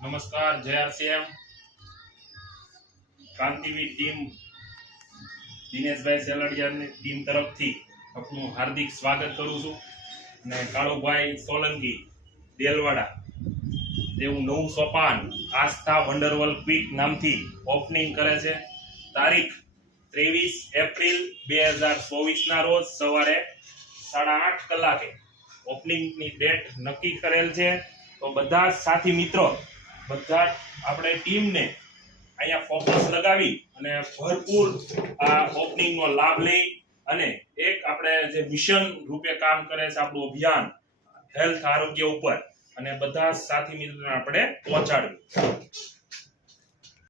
નમસ્કાર JRCM ક્રાંતિવીર team Dineshbhai સેલડિયાની team તરફથી આપનું હાર્દિક સ્વાગત કરું છું અને કાળુભાઈ સોલંકી દેલવાડા તેવું નવું સોપાન આસ્થા વન્ડરવર્લ્ડ ક્વિક નામથી ઓપનિંગ કરે છે. તારીખ 23 એપ્રિલ 2024 ના રોજ સવારે 8:30 કલાકે ઓપનિંગની ડેટ નક્કી કરેલ છે. તો બધા સાથી મિત્રો બધા આપણે ટીમને અહીંયા ફોકસ લગાવી અને ભરપૂર આ ઓપનિંગનો લાભ લઈ અને એક આપણે જે મિશન રૂપે કામ કરે છે આપણું અભિયાન હેલ્થ આરોગ્ય ઉપર અને બધા સાથી મિત્રોને આપણે પહોંચાડવું.